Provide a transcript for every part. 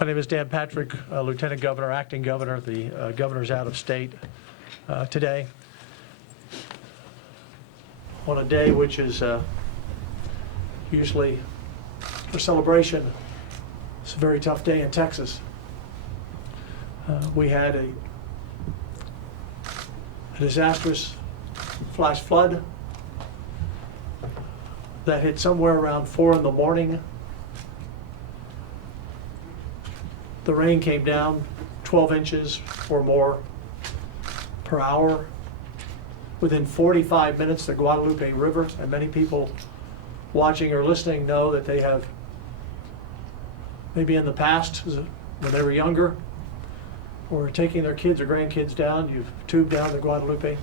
My name is Dan Patrick, Lieutenant Governor, Acting Governor. The governor's out of state today on a day which is usually for celebration. It's a very tough day in Texas. We had a disastrous flash flood that hit somewhere around 4 in the morning. The rain came down 12 inches or more per hour. Within 45 minutes, the Guadalupe River, and many people watching or listening know that they have, maybe in the past, when they were younger, or taking their kids or grandkids down, you've tubed down the Guadalupe.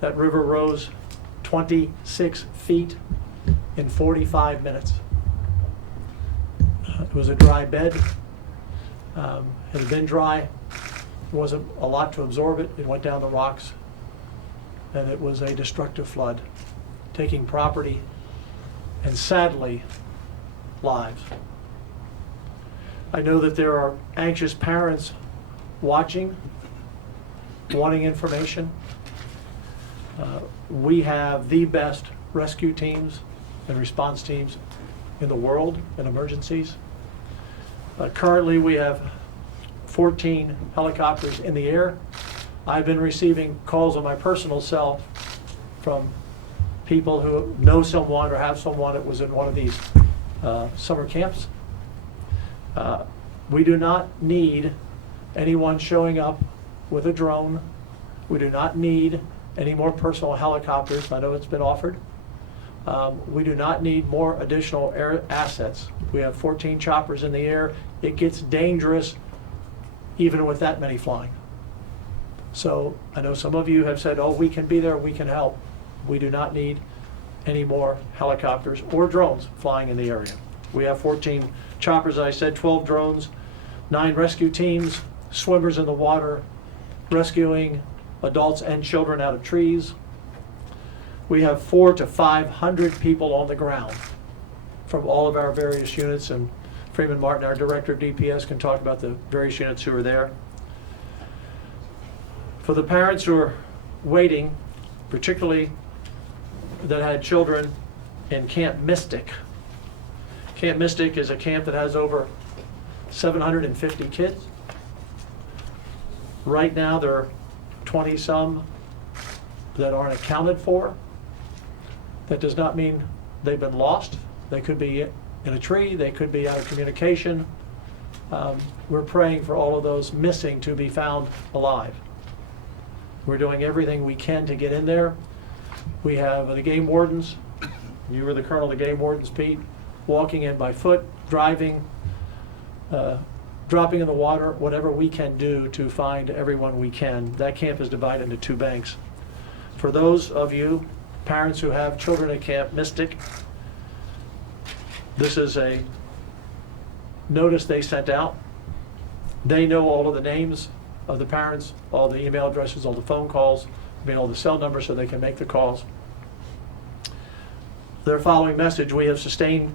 That river rose 26 feet in 45 minutes. It was a dry bed. It had been dry. There wasn't a lot to absorb it. It went down the rocks, and it was a destructive flood, taking property and, sadly, lives. I know that there are anxious parents watching, wanting information. We have the best rescue teams and response teams in the world in emergencies. Currently, we have 14 helicopters in the air. I've been receiving calls on my personal cell from people who know someone or have someone that was in one of these summer camps. We do not need anyone showing up with a drone. We do not need any more personal helicopters. I know it's been offered. We do not need more additional air assets. We have 14 choppers in the air. It gets dangerous even with that many flying. So I know some of you have said, oh, we can be there, we can help. We do not need any more helicopters or drones flying in the area. We have 14 choppers, as I said, 12 drones, 9 rescue teams, swimmers in the water, rescuing adults and children out of trees. We have 400 to 500 people on the ground from all of our various units, and Freeman Martin, our director of DPS, can talk about the various units who are there. For the parents who are waiting, particularly that had children in Camp Mystic. Camp Mystic is a camp that has over 750 kids. Right now there are 20-some that aren't accounted for. That does not mean they've been lost. They could be in a tree, they could be out of communication. We're praying for all of those missing to be found alive. We're doing everything we can to get in there. We have the game wardens. You were the colonel of the game wardens, Pete, walking in by foot, driving, dropping in the water, whatever we can do to find everyone we can. That camp is divided into 2 banks. For those of you, parents who have children at Camp Mystic, this is a notice they sent out. They know all of the names of the parents, all the email addresses, all the phone calls, all the cell numbers so they can make the calls. Their following message: we have sustained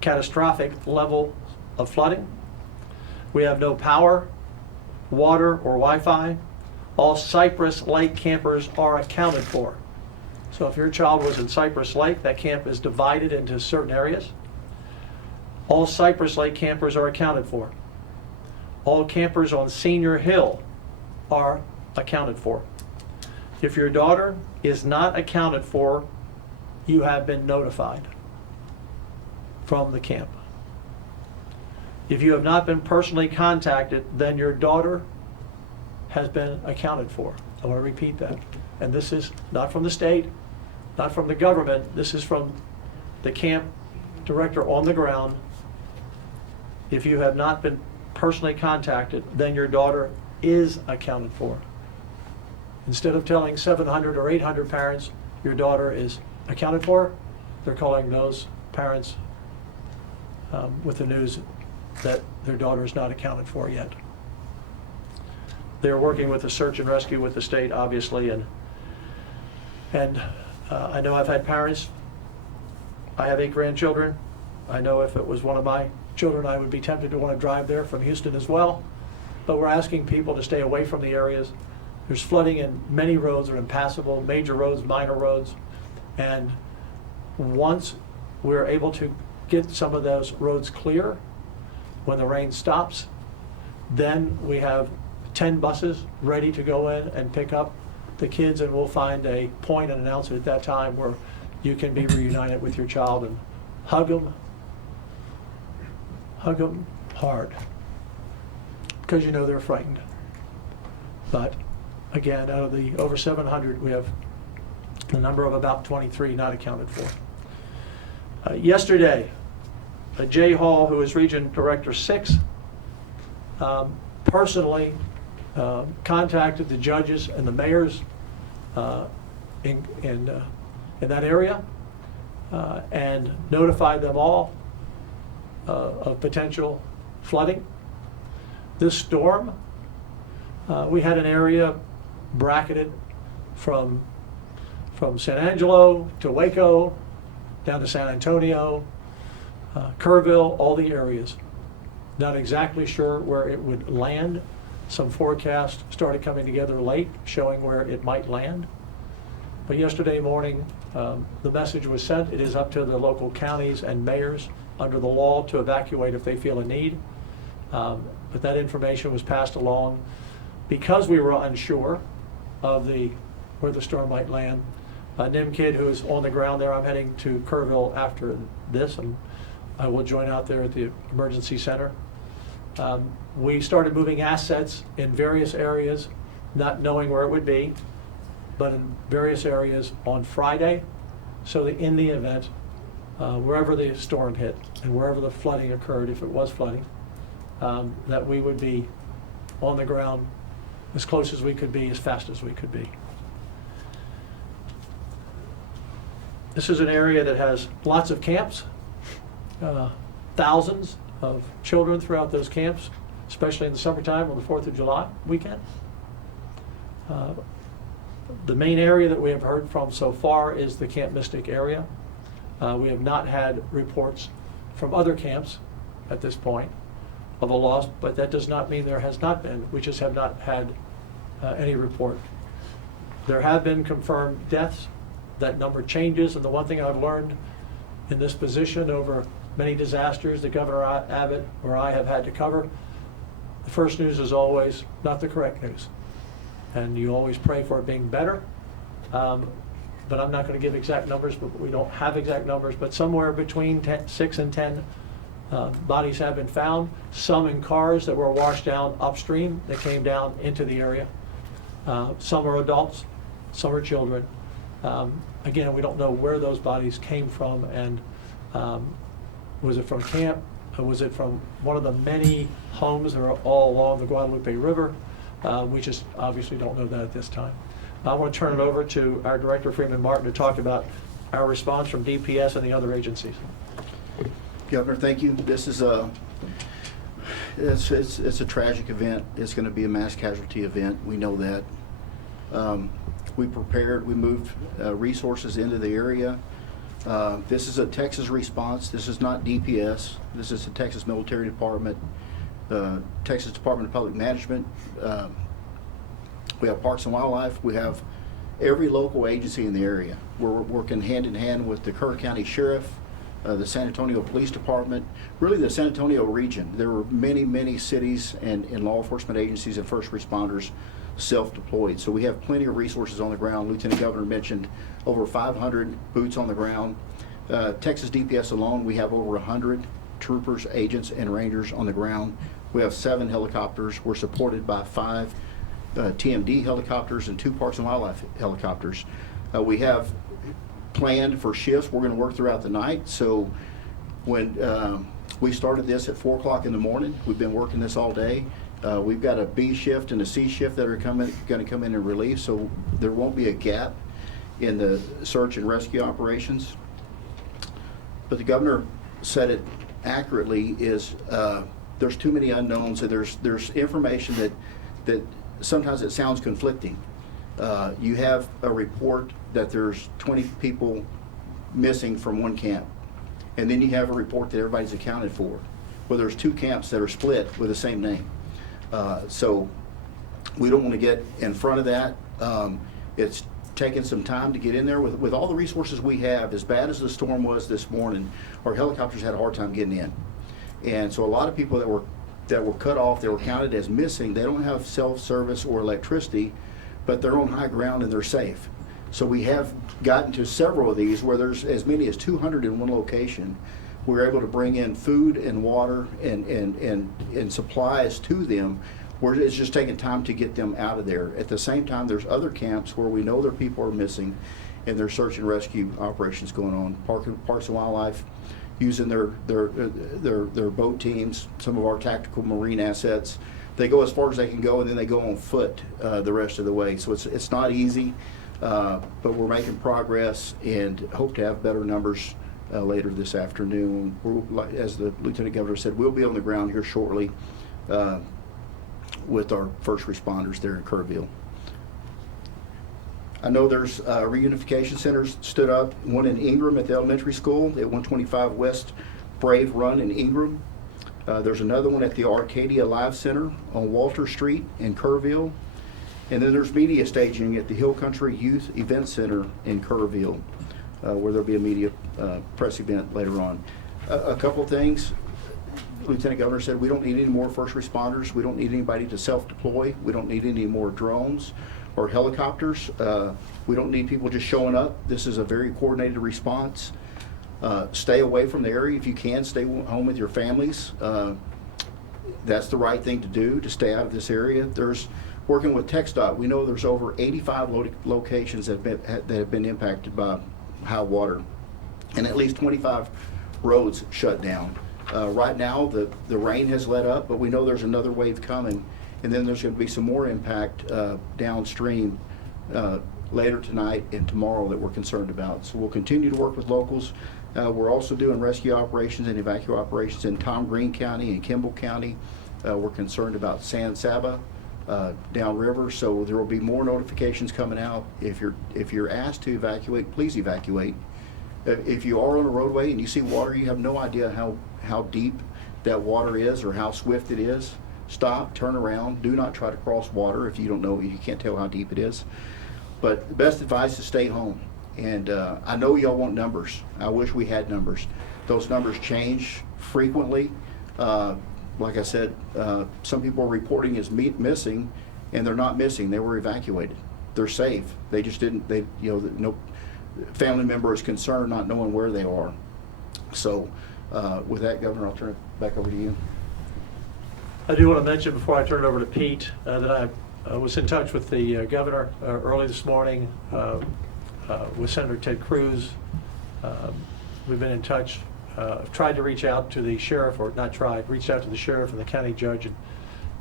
catastrophic level of flooding. We have no power, water, or Wi-Fi. All Cypress Lake campers are accounted for. So if your child was in Cypress Lake, that camp is divided into certain areas. All Cypress Lake campers are accounted for. All campers on Senior Hill are accounted for. If your daughter is not accounted for, you have been notified from the camp. If you have not been personally contacted, then your daughter has been accounted for. I want to repeat that. And this is not from the state, not from the government. This is from the camp director on the ground. If you have not been personally contacted, then your daughter is accounted for. Instead of telling 700 or 800 parents your daughter is accounted for, they're calling those parents with the news that their daughter is not accounted for yet. They're working with the search and rescue with the state, obviously, and I know I've had parents. I have 8 grandchildren. I know if it was one of my children and I would be tempted to want to drive there from Houston as well, but we're asking people to stay away from the areas. There's flooding in many roads are impassable, major roads, minor roads, and once we're able to get some of those roads clear, when the rain stops, then we have 10 buses ready to go in and pick up the kids, and we'll find a point and announce it at that time where you can be reunited with your child and hug them hard, because you know they're frightened. But again, out of the over 700, we have a number of about 23 not accounted for. Yesterday, Jay Hall, who is Region Director 6, personally contacted the judges and the mayors in that area and notified them all of potential flooding. This storm, we had an area bracketed from San Angelo to Waco, down to San Antonio, Kerrville, all the areas. Not exactly sure where it would land. Some forecasts started coming together late, showing where it might land. But yesterday morning, the message was sent. It is up to the local counties and mayors under the law to evacuate if they feel a need. But that information was passed along. Because we were unsure of where the storm might land, Nim Kid, who is on the ground there, I'm heading to Kerrville after this, and I will join out there at the emergency center. We started moving assets in various areas, not knowing where it would be, but in various areas on Friday, so that in the event, wherever the storm hit and wherever the flooding occurred, if it was flooding, that we would be on the ground as close as we could be, as fast as we could be. This is an area that has lots of camps, thousands of children throughout those camps, especially in the summertime on the 4th of July weekend. The main area that we have heard from so far is the Camp Mystic area. We have not had reports from other camps at this point of a loss, but that does not mean there has not been. We just have not had any report. There have been confirmed deaths. That number changes, and the one thing I've learned in this position over many disasters that Governor Abbott or I have had to cover, the first news is always not the correct news. And you always pray for it being better. But I'm not going to give exact numbers, but we don't have exact numbers, but somewhere between 6 and 10 bodies have been found, some in cars that were washed down upstream that came down into the area. Some are adults, some are children. Again, we don't know where those bodies came from, and was it from camp? Or was it from one of the many homes that are all along the Guadalupe River? We just obviously don't know that at this time. I want to turn it over to our Director, Freeman Martin, to talk about our response from DPS and the other agencies. Governor, thank you. This is it's a tragic event. It's going to be a mass casualty event. We know that. We prepared, we moved resources into the area. This is a Texas response. This is not DPS. This is the Texas Military Department, Texas Department of Public Management. We have Parks and Wildlife. We have every local agency in the area. We're working hand in hand with the Kerr County Sheriff, the San Antonio Police Department, really the San Antonio region. There were many, many cities and law enforcement agencies and first responders self-deployed. So we have plenty of resources on the ground. Lieutenant Governor mentioned over 500 boots on the ground. Texas DPS alone, we have over 100 troopers, agents, and rangers on the ground. We have 7 helicopters. We're supported by 5 TMD helicopters and 2 Parks and Wildlife helicopters. We have planned for shifts. We're going to work throughout the night. So when we started this at 4 o'clock in the morning, we've been working this all day. We've got a B shift and a C shift that are going to come in and relieve, so there won't be a gap in the search and rescue operations. But the governor said it accurately, is there's too many unknowns. So there's information that sometimes it sounds conflicting. You have a report that there's 20 people missing from one camp, and then you have a report that everybody's accounted for. Well, there's 2 camps that are split with the same name. So we don't want to get in front of that. It's taken some time to get in there with all the resources we have. As bad as the storm was this morning, our helicopters had a hard time getting in. And so a lot of people that were cut off, they were counted as missing. They don't have self-service or electricity, but they're on high ground and they're safe. So we have gotten to several of these where there's as many as 200 in one location. We're able to bring in food and water and supplies to them, where it's just taking time to get them out of there. At the same time, there's other camps where we know their people are missing, and there's search and rescue operations going on. Parks and Wildlife using their boat teams, some of our tactical marine assets. They go as far as they can go, and then they go on foot the rest of the way. So it's not easy, but we're making progress and hope to have better numbers later this afternoon. As the Lieutenant Governor said, we'll be on the ground here shortly with our first responders there in Kerrville. I know there's reunification centers stood up, one in Ingram at the elementary school at 125 West Brave Run in Ingram. There's another one at the Arcadia Live Center on Walter Street in Kerrville. And then there's media staging at the Hill Country Youth Event Center in Kerrville, where there'll be a media press event later on. A couple things. Lieutenant Governor said we don't need any more first responders. We don't need anybody to self-deploy. We don't need any more drones or helicopters. We don't need people just showing up. This is a very coordinated response. Stay away from the area if you can. Stay home with your families. That's the right thing to do, to stay out of this area. There's working with TxDOT. We know there's over 85 locations that have been impacted by high water, and at least 25 roads shut down. Right now, the rain has let up, but we know there's another wave coming, and then there's going to be some more impact downstream later tonight and tomorrow that we're concerned about. So we'll continue to work with locals. We're also doing rescue operations and evacuation operations in Tom Green County and Kimball County. We're concerned about San Saba downriver, so there will be more notifications coming out. If you're asked to evacuate, please evacuate. If you are on a roadway and you see water, you have no idea how deep that water is or how swift it is. Stop, turn around. Do not try to cross water if you don't know, you can't tell how deep it is. But the best advice is stay home. And I know y'all want numbers. I wish we had numbers. Those numbers change frequently. Like I said, some people are reporting as missing, and they're not missing. They were evacuated. They're safe. They just didn't. No family member is concerned not knowing where they are. So, with that, Governor, I'll turn it back over to you. I do want to mention before I turn it over to Pete that I was in touch with the governor early this morning with Senator Ted Cruz. We've been in touch. Tried to reach out to the sheriff, or not tried, reached out to the sheriff and the county judge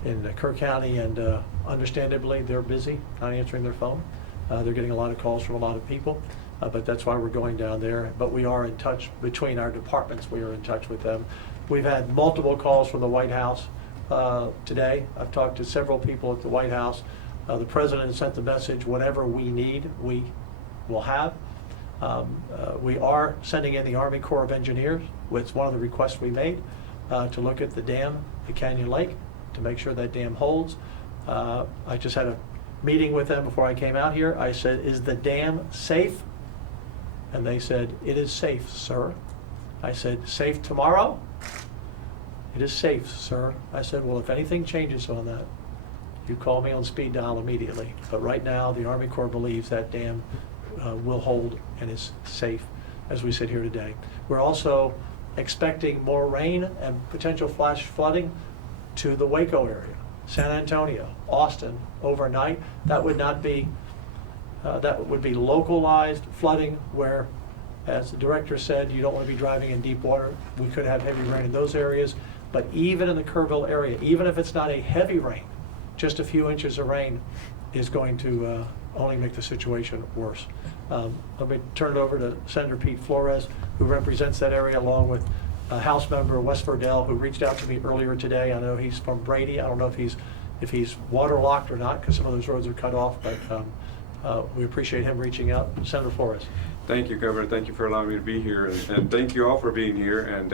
in Kerr County, and understandably they're busy, not answering their phone. They're getting a lot of calls from a lot of people, but that's why we're going down there. But we are in touch between our departments. We are in touch with them. We've had multiple calls from the White House today. I've talked to several people at the White House. The president has sent the message, whatever we need, we will have. We are sending in the Army Corps of Engineers, which is one of the requests we made, to look at the dam at Canyon Lake to make sure that dam holds. I just had a meeting with them before I came out here. I said, is the dam safe? And they said, it is safe, sir. I said, safe tomorrow? It is safe, sir. I said, well, if anything changes on that, you call me on speed dial immediately. But right now, the Army Corps believes that dam will hold and is safe as we sit here today. We're also expecting more rain and potential flash flooding to the Waco area, San Antonio, Austin overnight. That would not be, that would be localized flooding where, as the director said, you don't want to be driving in deep water. We could have heavy rain in those areas, but even in the Kerrville area, even if it's not a heavy rain, just a few inches of rain is going to only make the situation worse. Let me turn it over to Senator Pete Flores, who represents that area, along with House Member Wes Verdell, who reached out to me earlier today. I know he's from Brady. I don't know if he's waterlocked or not, because some of those roads are cut off, but we appreciate him reaching out. Senator Flores. Thank you, Governor. Thank you for allowing me to be here, and thank you all for being here. And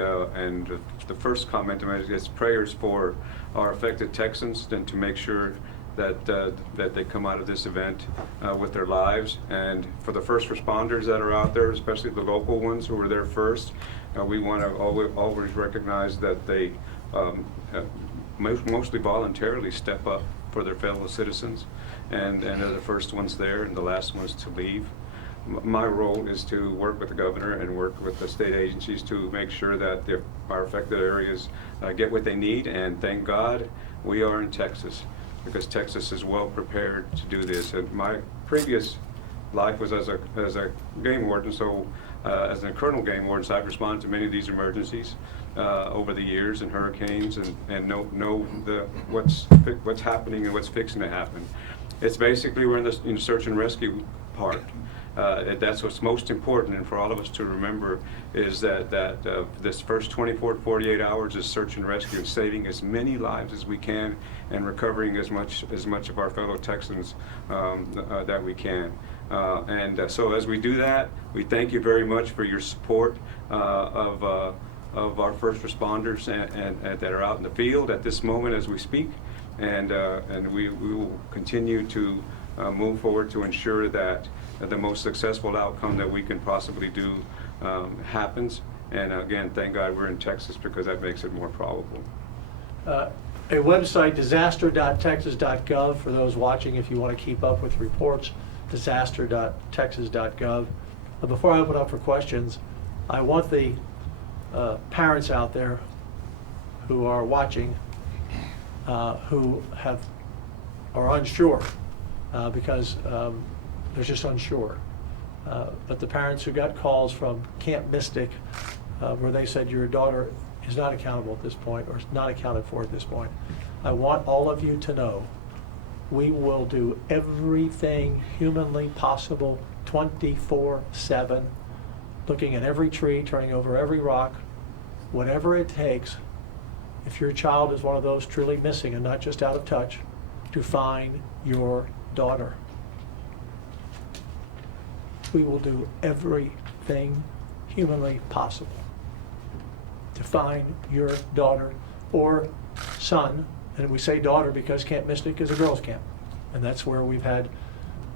the first comment to make is prayers for our affected Texans, and to make sure that that they come out of this event with their lives. And for the first responders that are out there, especially the local ones who were there first, we want to always recognize that they mostly voluntarily step up for their fellow citizens, and they're the first ones there and the last ones to leave. My role is to work with the governor and work with the state agencies to make sure that our affected areas get what they need, and thank God we are in Texas, because Texas is well prepared to do this. And my previous life was as a game warden, so as a colonel game warden, so I've responded to many of these emergencies over the years, and hurricanes, and know what's happening and what's fixing to happen. It's basically we're in the search and rescue part. That's what's most important, and for all of us to remember is that this first 24 to 48 hours is search and rescue, and saving as many lives as we can, and recovering as much of our fellow Texans that we can. So as we do that, we thank you very much for your support of our first responders and that are out in the field at this moment as we speak, and we will continue to move forward to ensure that the most successful outcome that we can possibly do happens. And again, thank God we're in Texas, because that makes it more probable. A website, disaster.texas.gov, for those watching if you want to keep up with reports, disaster.texas.gov. Before I open up for questions, I want the parents out there who are watching who are unsure because they're just unsure. But the parents who got calls from Camp Mystic where they said your daughter is not accountable at this point, or is not accounted for at this point, I want all of you to know we will do everything humanly possible 24/7, looking at every tree, turning over every rock, whatever it takes, if your child is one of those truly missing and not just out of touch, to find your daughter. We will do everything humanly possible to find your daughter or son. And we say daughter because Camp Mystic is a girls' camp, and that's where we've had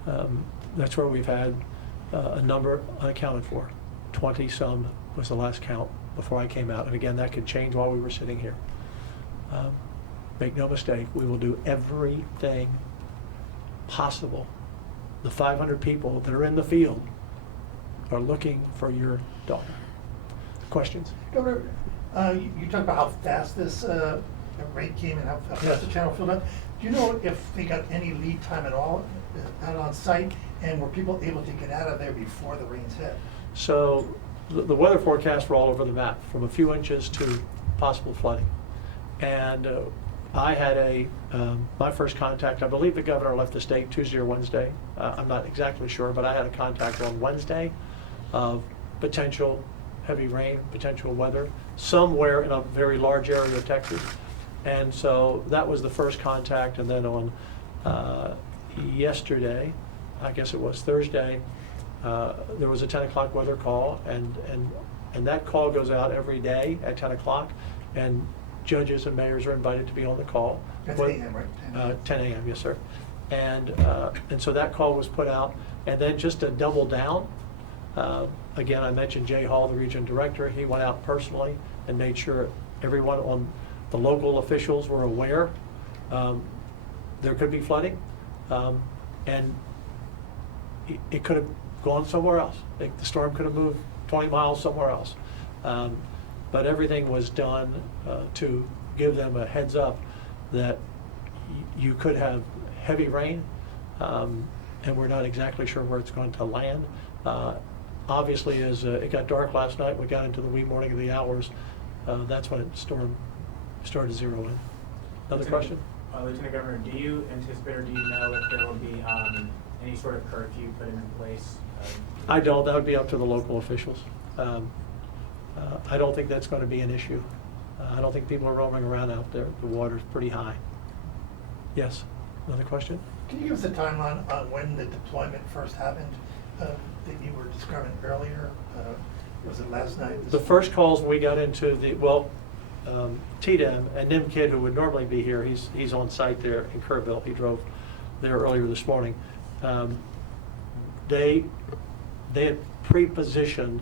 a number unaccounted for. 20-some was the last count before I came out, and again, that could change while we were sitting here. Make no mistake, we will do everything possible. The 500 people that are in the field are looking for your daughter. Questions? Governor, you talked about how fast this raid came and how fast the channel filled up. Do you know if they got any lead time at all out on site, and were people able to get out of there before the rains hit? So the weather forecasts were all over the map, from a few inches to possible flooding. And I had my first contact, I believe the governor left the state Tuesday or Wednesday. I'm not exactly sure, but I had a contact on Wednesday of potential heavy rain, potential weather, somewhere in a very large area of Texas. And so that was the first contact. And then on yesterday, I guess it was Thursday, there was a 10 o'clock weather call, and that call goes out every day at 10 o'clock, and judges and mayors are invited to be on the call. That's a.m., right? 10 a.m., yes, sir. And so that call was put out. And then just to double down, again, I mentioned Jay Hall, the region director. He went out personally and made sure everyone on the local officials were aware there could be flooding. And it could have gone somewhere else. The storm could have moved 20 miles somewhere else. But everything was done to give them a heads up that you could have heavy rain, and we're not exactly sure where it's going to land. Obviously, as it got dark last night, we got into the wee morning of the hours. That's when the storm started to zero in. Another question? Lieutenant Governor, do you anticipate, or do you know if there will be any sort of curfew put in place? I don't. That would be up to the local officials. I don't think that's going to be an issue. I don't think people are roaming around out there. The water's pretty high. Yes. Another question? Can you give us a timeline on when the deployment first happened that you were describing earlier? Was it last night? The first calls we got into the, well, TDEM and Nim Kid, who would normally be here, he's on site there in Kerrville. He drove there earlier this morning. They had pre-positioned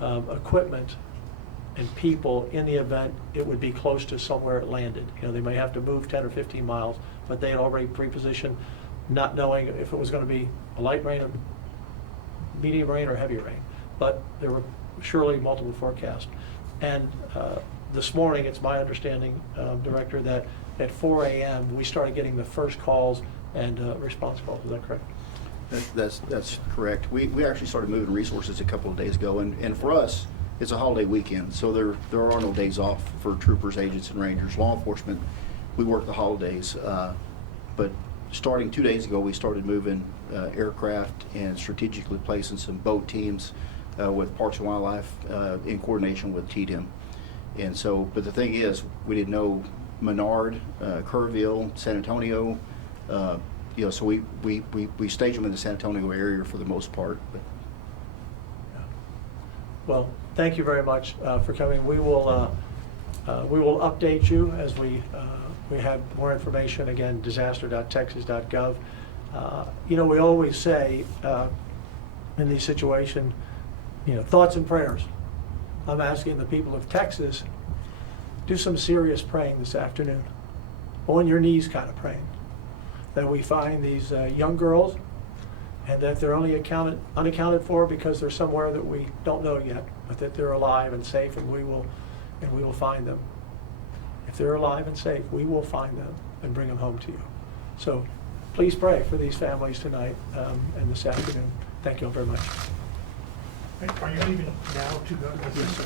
equipment and people in the event it would be close to somewhere it landed. You know, they may have to move 10 or 15 miles, but they had already pre-positioned, not knowing if it was going to be a light rain, medium rain, or heavy rain. But there were surely multiple forecasts. And this morning, it's my understanding, Director, that at 4 a.m. we started getting the first calls and response calls. Is that correct? That's correct. We actually started moving resources a couple of days ago, and for us, it's a holiday weekend, so there are no days off for troopers, agents, and rangers. Law enforcement, we work the holidays, but starting 2 days ago, we started moving aircraft and strategically placing some boat teams with Parks and Wildlife in coordination with TDEM. And so, but the thing is, we didn't know Menard, Kerrville, San Antonio. You know, so we stage them in the San Antonio area for the most part. But. Well, thank you very much for coming. We will update you as we have more information. Again, disaster.texas.gov. You know, we always say in these situations, you know, thoughts and prayers. I'm asking the people of Texas, do some serious praying this afternoon. On your knees kind of praying. That we find these young girls, and that they're only unaccounted for because they're somewhere that we don't know yet, but that they're alive and safe, and we will find them. If they're alive and safe, we will find them and bring them home to you. So please pray for these families tonight and this afternoon. Thank you all very much. Are you leaving now to go to the? Yes, sir.